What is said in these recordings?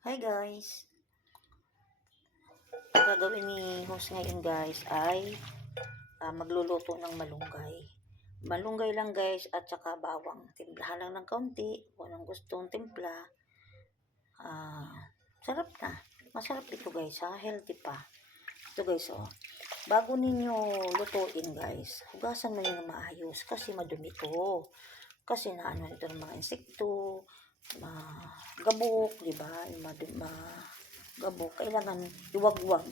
Hi guys! Ang gagawin ni host ngayon guys ay ah, magluluto ng malunggay. Malunggay lang guys at saka bawang. Timplahan lang ng kaunti. Kung anong gustong timpla. Ah, sarap na. Masarap ito guys ha. Healthy pa. Ito guys oh. Bago ninyo lutuin guys, hugasan mo ng maayos kasi madumi to. Kasi na ano ito ng mga insekto, ma gabok, di ba? Yung madu- ma gabok, kailangan iwagwag.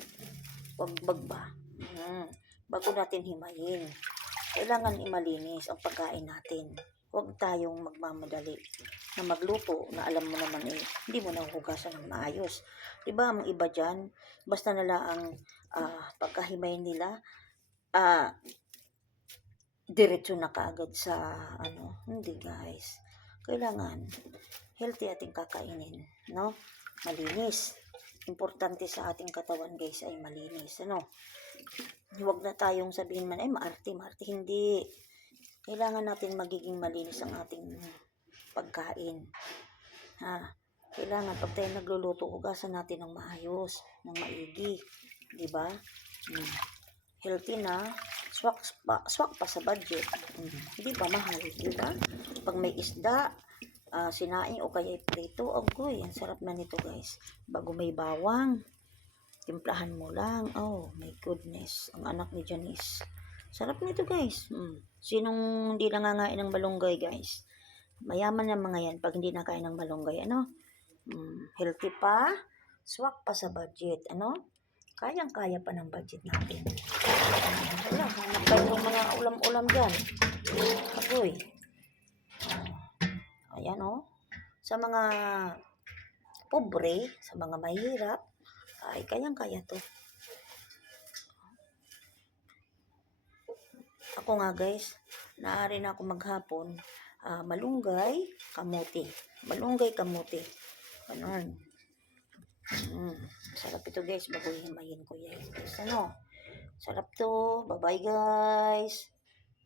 Wagbag ba? Mm. Bago natin himayin. Kailangan imalinis ang pagkain natin. Huwag tayong magmamadali na magluto na alam mo naman eh, hindi mo nahuhugasan ng maayos. Di ba, ang iba dyan, basta nala ang ah, pagkahimayin nila, ah, diretso na kaagad sa ano, hindi guys. Kailangan healthy ating kakainin, no? Malinis. Importante sa ating katawan guys ay malinis, ano? Huwag na tayong sabihin man ay maarte, maarte hindi. Kailangan natin magiging malinis ang ating pagkain. Ha? Kailangan pag tayo nagluluto, hugasan natin ng maayos, ng maigi, 'di ba? Mm. Healthy na, swak pa, swak pa sa budget. Mm. Hindi ba mahal, 'di ba? Pag may isda, ah, sinaing o kaya prito, agoy, ang sarap na nito, guys. Bago may bawang, timplahan mo lang. Oh, my goodness. Ang anak ni Janice. Sarap nito, guys. Mm. Sinong hindi nangangain ng malunggay, guys? Mayaman ng mga yan pag hindi nakain ng malunggay, ano? Mm, healthy pa, swak pa sa budget, ano? Kayang-kaya pa ng budget natin. Wala, hanap tayo ng mga ulam-ulam dyan. Agoy. Ayan, oh. Sa mga pobre, sa mga mahirap, ay kayang-kaya to. Ako nga guys, naari na ako maghapon, ah, malunggay, kamuti. Malunggay, kamuti. Ganun. Mm, sarap ito guys, bago himayin ko yan. Guys, ano? Sarap to. Bye-bye guys.